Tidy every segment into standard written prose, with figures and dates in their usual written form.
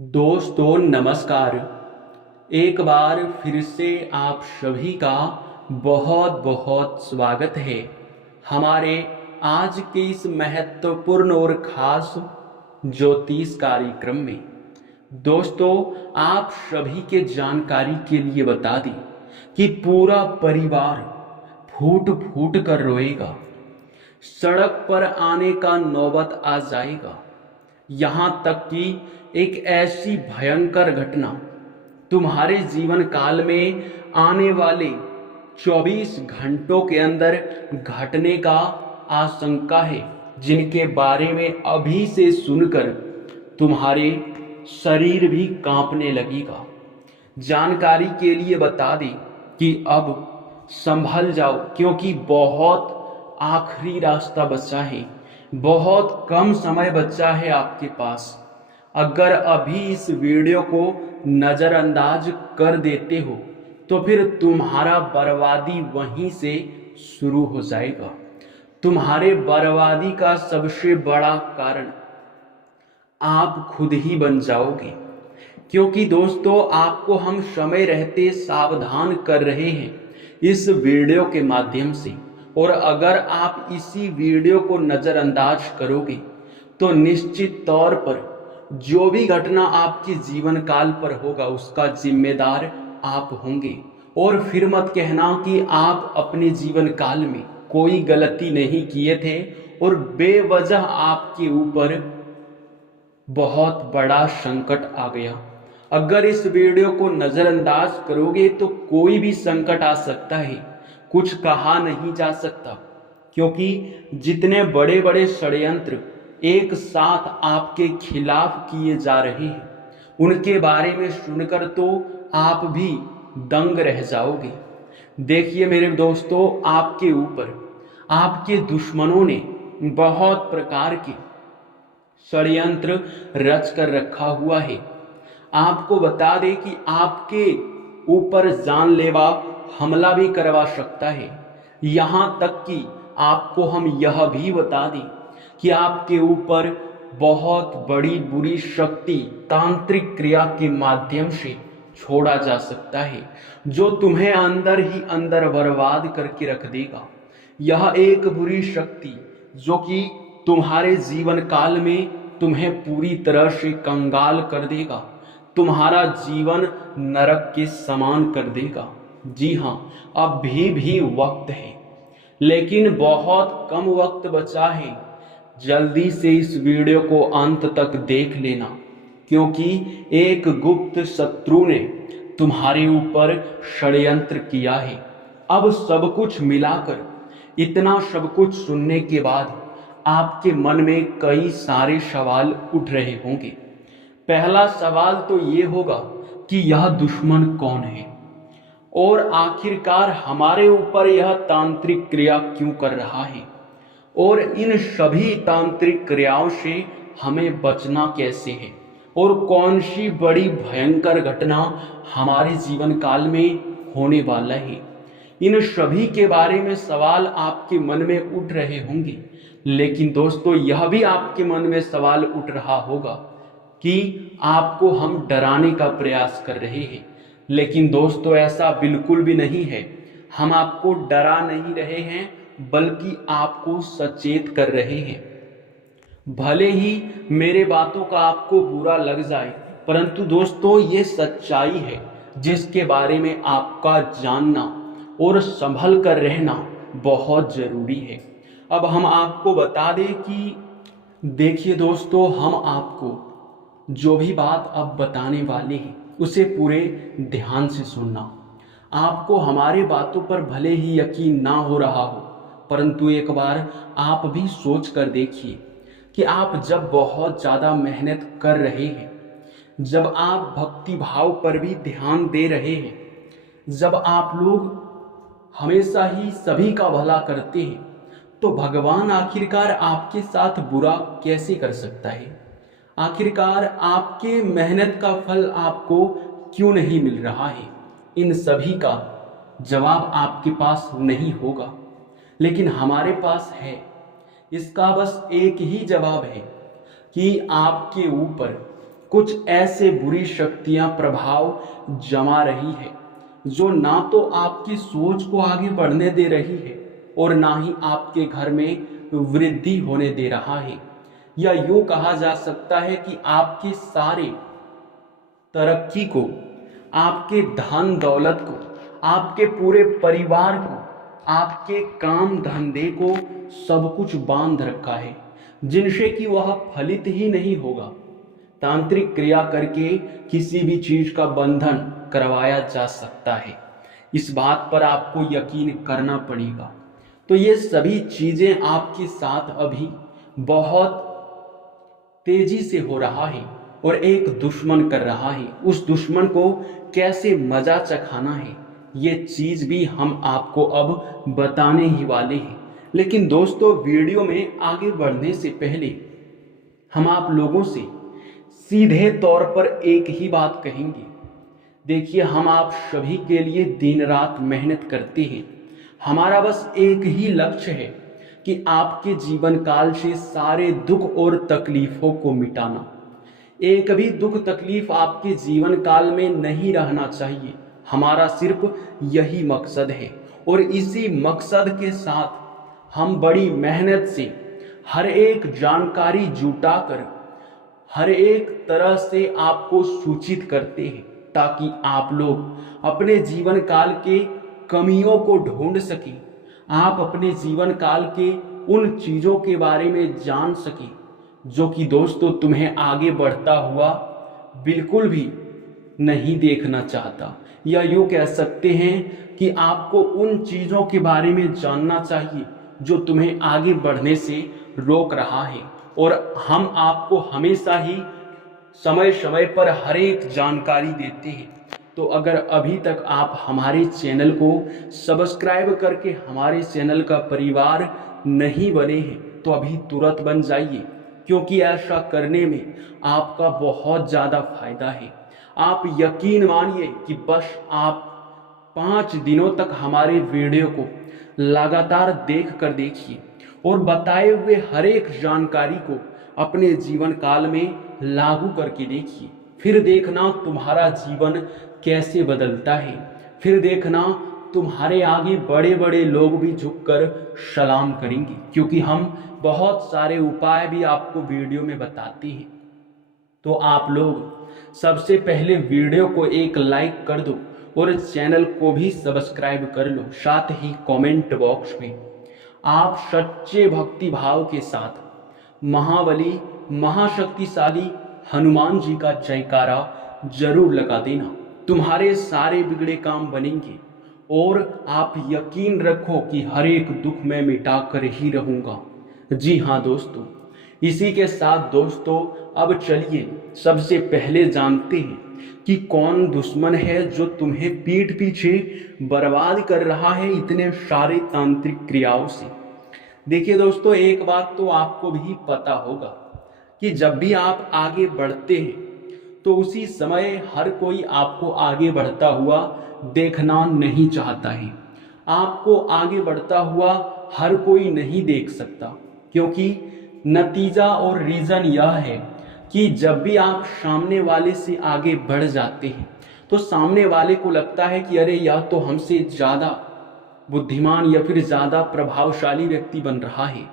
दोस्तों नमस्कार। एक बार फिर से आप सभी का बहुत बहुत स्वागत है हमारे आज के इस महत्वपूर्ण और खास ज्योतिष कार्यक्रम में। दोस्तों, आप सभी के जानकारी के लिए बता दें कि पूरा परिवार फूट फूट कर रोएगा। सड़क पर आने का नौबत आ जाएगा। यहाँ तक कि एक ऐसी भयंकर घटना तुम्हारे जीवन काल में आने वाले 24 घंटों के अंदर घटने का आशंका है, जिनके बारे में अभी से सुनकर तुम्हारे शरीर भी कांपने लगेगा। जानकारी के लिए बता दें कि अब संभल जाओ, क्योंकि बहुत आखिरी रास्ता बचा है, बहुत कम समय बचा है आपके पास। अगर अभी इस वीडियो को नज़रअंदाज कर देते हो तो फिर तुम्हारा बर्बादी वहीं से शुरू हो जाएगा। तुम्हारे बर्बादी का सबसे बड़ा कारण आप खुद ही बन जाओगे, क्योंकि दोस्तों आपको हम समय रहते सावधान कर रहे हैं इस वीडियो के माध्यम से। और अगर आप इसी वीडियो को नज़रअंदाज करोगे तो निश्चित तौर पर जो भी घटना आपके जीवन काल पर होगा उसका जिम्मेदार आप होंगे। और फिर मत कहना कि आप अपने जीवन काल में कोई गलती नहीं किए थे और बेवजह आपके ऊपर बहुत बड़ा संकट आ गया। अगर इस वीडियो को नज़रअंदाज करोगे तो कोई भी संकट आ सकता है, कुछ कहा नहीं जा सकता, क्योंकि जितने बड़े बड़े षड्यंत्र एक साथ आपके खिलाफ किए जा रहे हैं उनके बारे में सुनकर तो आप भी दंग रह जाओगे। देखिए मेरे दोस्तों, आपके ऊपर आपके दुश्मनों ने बहुत प्रकार के षड्यंत्र रच कर रखा हुआ है। आपको बता दें कि आपके ऊपर जानलेवा हमला भी करवा सकता है। यहाँ तक कि आपको हम यह भी बता दें कि आपके ऊपर बहुत बड़ी बुरी शक्ति तांत्रिक क्रिया के माध्यम से छोड़ा जा सकता है, जो तुम्हें अंदर ही अंदर बर्बाद करके रख देगा। यह एक बुरी शक्ति जो कि तुम्हारे जीवन काल में तुम्हें पूरी तरह से कंगाल कर देगा, तुम्हारा जीवन नरक के समान कर देगा। जी हाँ, अभी भी वक्त है, लेकिन बहुत कम वक्त बचा है। जल्दी से इस वीडियो को अंत तक देख लेना, क्योंकि एक गुप्त शत्रु ने तुम्हारे ऊपर षड्यंत्र किया है। अब सब कुछ मिलाकर, इतना सब कुछ सुनने के बाद आपके मन में कई सारे सवाल उठ रहे होंगे। पहला सवाल तो ये होगा कि यह दुश्मन कौन है और आखिरकार हमारे ऊपर यह तांत्रिक क्रिया क्यों कर रहा है, और इन सभी तांत्रिक क्रियाओं से हमें बचना कैसे है, और कौन सी बड़ी भयंकर घटना हमारे जीवन काल में होने वाला है। इन सभी के बारे में सवाल आपके मन में उठ रहे होंगे। लेकिन दोस्तों, यह भी आपके मन में सवाल उठ रहा होगा कि आपको हम डराने का प्रयास कर रहे हैं। लेकिन दोस्तों, ऐसा बिल्कुल भी नहीं है। हम आपको डरा नहीं रहे हैं, बल्कि आपको सचेत कर रहे हैं। भले ही मेरे बातों का आपको बुरा लग जाए, परंतु दोस्तों ये सच्चाई है जिसके बारे में आपका जानना और संभल कर रहना बहुत ज़रूरी है। अब हम आपको बता दें कि देखिए दोस्तों, हम आपको जो भी बात अब बताने वाले हैं उसे पूरे ध्यान से सुनना। आपको हमारे बातों पर भले ही यकीन ना हो रहा हो, परंतु एक बार आप भी सोच कर देखिए कि आप जब बहुत ज़्यादा मेहनत कर रहे हैं, जब आप भक्ति भाव पर भी ध्यान दे रहे हैं, जब आप लोग हमेशा ही सभी का भला करते हैं, तो भगवान आखिरकार आपके साथ बुरा कैसे कर सकता है? आखिरकार आपके मेहनत का फल आपको क्यों नहीं मिल रहा है? इन सभी का जवाब आपके पास नहीं होगा, लेकिन हमारे पास है। इसका बस एक ही जवाब है कि आपके ऊपर कुछ ऐसे बुरी शक्तियां प्रभाव जमा रही है जो ना तो आपकी सोच को आगे बढ़ने दे रही है और ना ही आपके घर में वृद्धि होने दे रहा है। या यूं कहा जा सकता है कि आपके सारे तरक्की को, आपके धन दौलत को, आपके पूरे परिवार को, आपके काम धंधे को सब कुछ बांध रखा है, जिनसे कि वह फलित ही नहीं होगा। तांत्रिक क्रिया करके किसी भी चीज का बंधन करवाया जा सकता है, इस बात पर आपको यकीन करना पड़ेगा। तो ये सभी चीजें आपके साथ अभी बहुत तेजी से हो रहा है और एक दुश्मन कर रहा है। उस दुश्मन को कैसे मजा चखाना है, ये चीज भी हम आपको अब बताने ही वाले हैं। लेकिन दोस्तों, वीडियो में आगे बढ़ने से पहले हम आप लोगों से सीधे तौर पर एक ही बात कहेंगे। देखिए, हम आप सभी के लिए दिन रात मेहनत करते हैं। हमारा बस एक ही लक्ष्य है कि आपके जीवन काल से सारे दुख और तकलीफों को मिटाना। एक भी दुख तकलीफ आपके जीवन काल में नहीं रहना चाहिए। हमारा सिर्फ यही मकसद है और इसी मकसद के साथ हम बड़ी मेहनत से हर एक जानकारी जुटाकर हर एक तरह से आपको सूचित करते हैं, ताकि आप लोग अपने जीवन काल के कमियों को ढूंढ सकें, आप अपने जीवन काल के उन चीज़ों के बारे में जान सकें जो कि दोस्तों तुम्हें आगे बढ़ता हुआ बिल्कुल भी नहीं देखना चाहता। या यूँ कह सकते हैं कि आपको उन चीज़ों के बारे में जानना चाहिए जो तुम्हें आगे बढ़ने से रोक रहा है। और हम आपको हमेशा ही समय समय पर हर एक जानकारी देते हैं। तो अगर अभी तक आप हमारे चैनल को सब्सक्राइब करके हमारे चैनल का परिवार नहीं बने हैं तो अभी तुरंत बन जाइए, क्योंकि ऐसा करने में आपका बहुत ज़्यादा फायदा है। आप यकीन मानिए कि बस आप 5 दिनों तक हमारे वीडियो को लगातार देख कर देखिए और बताए हुए हर एक जानकारी को अपने जीवन काल में लागू करके देखिए। फिर देखना तुम्हारा जीवन कैसे बदलता है। फिर देखना तुम्हारे आगे बड़े बड़े लोग भी झुककर सलाम करेंगे, क्योंकि हम बहुत सारे उपाय भी आपको वीडियो में बताते हैं। तो आप लोग सबसे पहले वीडियो को एक लाइक कर दो और चैनल को भी सब्सक्राइब कर लो। साथ ही कमेंट बॉक्स में आप सच्चे भक्ति भाव के साथ महाबली महाशक्तिशाली हनुमान जी का जयकारा जरूर लगा देना। तुम्हारे सारे बिगड़े काम बनेंगे और आप यकीन रखो कि हर एक दुख मैं मिटा कर ही रहूँगा। जी हाँ दोस्तों, इसी के साथ दोस्तों अब चलिए सबसे पहले जानते हैं कि कौन दुश्मन है जो तुम्हें पीठ पीछे बर्बाद कर रहा है इतने सारे तांत्रिक क्रियाओं से। देखिए दोस्तों, एक बात तो आपको भी पता होगा कि जब भी आप आगे बढ़ते हैं तो उसी समय हर कोई आपको आगे बढ़ता हुआ देखना नहीं चाहता है। आपको आगे बढ़ता हुआ हर कोई नहीं देख सकता, क्योंकि नतीजा और रीज़न यह है कि जब भी आप सामने वाले से आगे बढ़ जाते हैं तो सामने वाले को लगता है कि अरे यह तो हमसे ज़्यादा बुद्धिमान या फिर ज़्यादा प्रभावशाली व्यक्ति बन रहा है,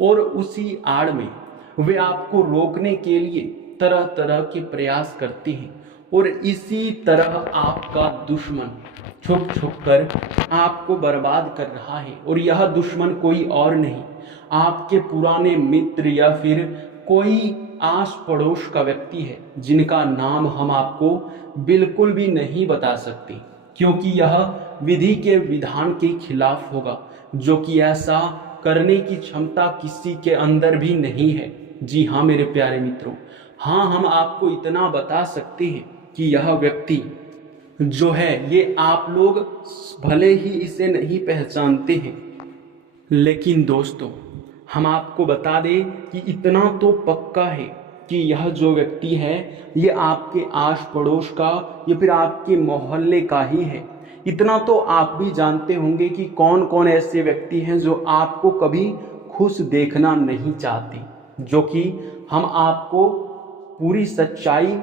और उसी आड़ में वे आपको रोकने के लिए तरह तरह के प्रयास करते हैं। और इसी तरह आपका दुश्मन छुप छुप कर आपको बर्बाद कर रहा है। और यह दुश्मन कोई और नहीं, आपके पुराने मित्र या फिर कोई आस पड़ोस का व्यक्ति है, जिनका नाम हम आपको बिल्कुल भी नहीं बता सकते, क्योंकि यह विधि के विधान के खिलाफ होगा, जो कि ऐसा करने की क्षमता किसी के अंदर भी नहीं है। जी हाँ मेरे प्यारे मित्रों, हाँ हम आपको इतना बता सकते हैं कि यह व्यक्ति जो है ये आप लोग भले ही इसे नहीं पहचानते हैं, लेकिन दोस्तों हम आपको बता दें कि इतना तो पक्का है कि यह जो व्यक्ति है ये आपके आस पड़ोस का या फिर आपके मोहल्ले का ही है। इतना तो आप भी जानते होंगे कि कौन कौन ऐसे व्यक्ति हैं जो आपको कभी खुश देखना नहीं चाहते, जो कि हम आपको पूरी सच्चाई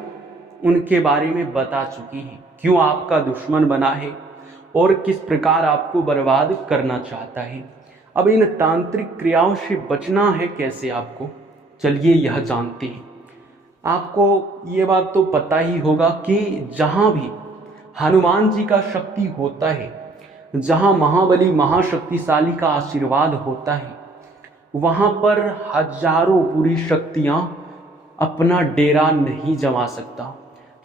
उनके बारे में बता चुकी हैं, क्यों आपका दुश्मन बना है और किस प्रकार आपको बर्बाद करना चाहता है। अब इन तांत्रिक क्रियाओं से बचना है कैसे आपको, चलिए यह जानते हैं। आपको ये बात तो पता ही होगा कि जहाँ भी हनुमान जी का शक्ति होता है, जहाँ महाबली महाशक्तिशाली का आशीर्वाद होता है, वहाँ पर हजारों पूरी शक्तियाँ अपना डेरा नहीं जमा सकता।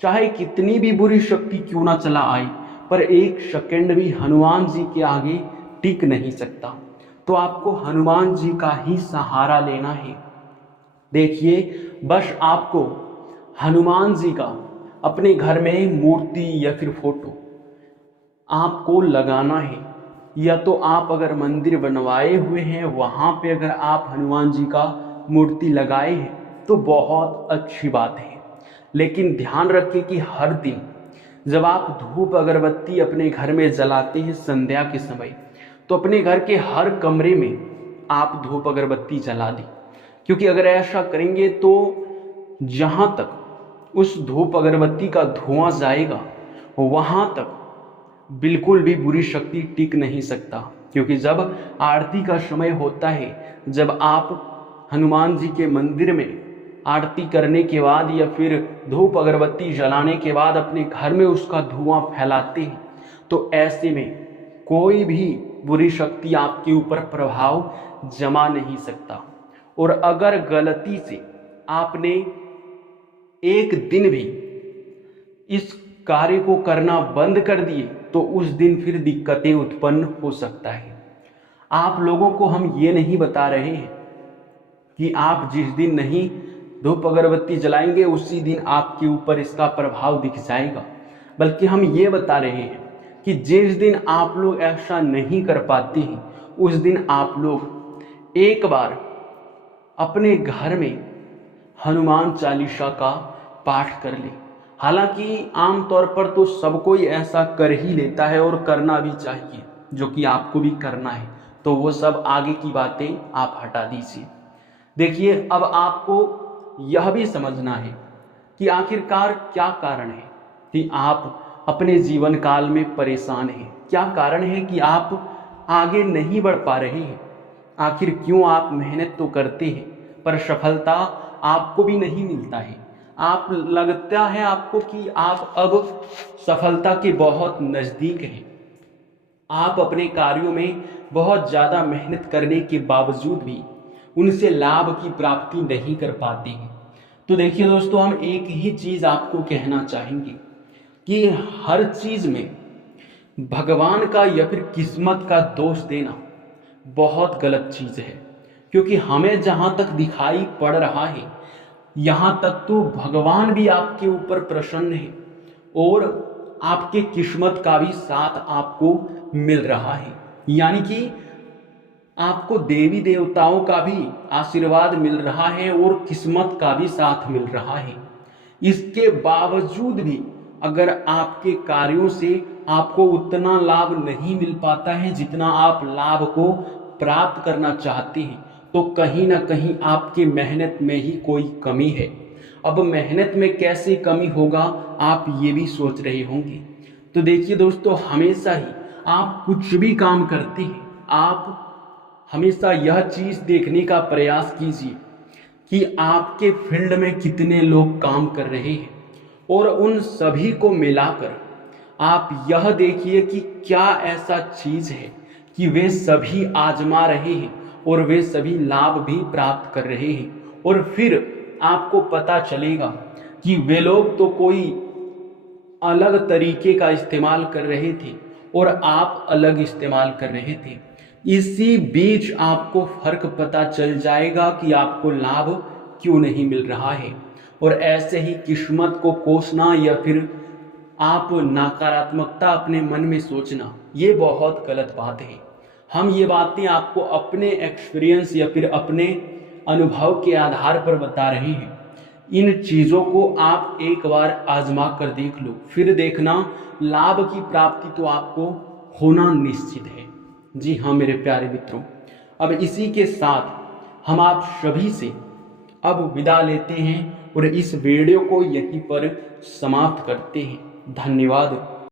चाहे कितनी भी बुरी शक्ति क्यों ना चला आए, पर एक सेकंड भी हनुमान जी के आगे टिक नहीं सकता। तो आपको हनुमान जी का ही सहारा लेना है। देखिए, बस आपको हनुमान जी का अपने घर में मूर्ति या फिर फोटो आपको लगाना है, या तो आप अगर मंदिर बनवाए हुए हैं वहाँ पे अगर आप हनुमान जी का मूर्ति लगाए हैं तो बहुत अच्छी बात है। लेकिन ध्यान रखें कि हर दिन जब आप धूप अगरबत्ती अपने घर में जलाते हैं संध्या के समय, तो अपने घर के हर कमरे में आप धूप अगरबत्ती जला दें, क्योंकि अगर ऐसा करेंगे तो जहाँ तक उस धूप अगरबत्ती का धुआं जाएगा वहाँ तक बिल्कुल भी बुरी शक्ति टिक नहीं सकता। क्योंकि जब आरती का समय होता है, जब आप हनुमान जी के मंदिर में आरती करने के बाद या फिर धूप अगरबत्ती जलाने के बाद अपने घर में उसका धुआं फैलाते हैं, तो ऐसे में कोई भी बुरी शक्ति आपके ऊपर प्रभाव जमा नहीं सकता। और अगर गलती से आपने एक दिन भी इस कार्य को करना बंद कर दिए तो उस दिन फिर दिक्कतें उत्पन्न हो सकता है। आप लोगों को हम ये नहीं बता रहे हैं कि आप जिस दिन नहीं धूप अगरबत्ती जलाएंगे उसी दिन आपके ऊपर इसका प्रभाव दिख जाएगा, बल्कि हम ये बता रहे हैं कि जिस दिन आप लोग ऐसा नहीं कर पाते हैं उस दिन आप लोग एक बार अपने घर में हनुमान चालीसा का पाठ कर लें। हालांकि आमतौर पर तो सब कोई ऐसा कर ही लेता है और करना भी चाहिए, जो कि आपको भी करना है, तो वो सब आगे की बातें आप हटा दीजिए। देखिए, अब आपको यह भी समझना है कि आखिरकार क्या कारण है कि आप अपने जीवन काल में परेशान हैं। क्या कारण है कि आप आगे नहीं बढ़ पा रहे हैं। आखिर क्यों आप मेहनत तो करते हैं पर सफलता आपको भी नहीं मिलता है। आप लगता है आपको कि आप अब सफलता के बहुत नज़दीक हैं। आप अपने कार्यों में बहुत ज़्यादा मेहनत करने के बावजूद भी उनसे लाभ की प्राप्ति नहीं कर पाते हैं। तो देखिए दोस्तों, हम एक ही चीज़ आपको कहना चाहेंगे कि हर चीज़ में भगवान का या फिर किस्मत का दोष देना बहुत गलत चीज़ है। क्योंकि हमें जहाँ तक दिखाई पड़ रहा है यहाँ तक तो भगवान भी आपके ऊपर प्रसन्न है और आपके किस्मत का भी साथ आपको मिल रहा है। यानी कि आपको देवी देवताओं का भी आशीर्वाद मिल रहा है और किस्मत का भी साथ मिल रहा है। इसके बावजूद भी अगर आपके कार्यों से आपको उतना लाभ नहीं मिल पाता है जितना आप लाभ को प्राप्त करना चाहते हैं, तो कहीं ना कहीं आपके मेहनत में ही कोई कमी है। अब मेहनत में कैसे कमी होगा आप ये भी सोच रहे होंगे। तो देखिए दोस्तों, हमेशा ही आप कुछ भी काम करते हैं, आप हमेशा यह चीज़ देखने का प्रयास कीजिए कि आपके फील्ड में कितने लोग काम कर रहे हैं और उन सभी को मिलाकर आप यह देखिए कि क्या ऐसा चीज़ है कि वे सभी आजमा रहे हैं और वे सभी लाभ भी प्राप्त कर रहे हैं। और फिर आपको पता चलेगा कि वे लोग तो कोई अलग तरीके का इस्तेमाल कर रहे थे और आप अलग इस्तेमाल कर रहे थे। इसी बीच आपको फर्क पता चल जाएगा कि आपको लाभ क्यों नहीं मिल रहा है। और ऐसे ही किस्मत को कोसना या फिर आप नकारात्मकता अपने मन में सोचना, ये बहुत गलत बात है। हम ये बातें आपको अपने एक्सपीरियंस या फिर अपने अनुभव के आधार पर बता रहे हैं। इन चीज़ों को आप एक बार आजमा कर देख लो, फिर देखना लाभ की प्राप्ति तो आपको होना निश्चित है। जी हाँ मेरे प्यारे मित्रों, अब इसी के साथ हम आप सभी से अब विदा लेते हैं और इस वीडियो को यहीं पर समाप्त करते हैं। धन्यवाद।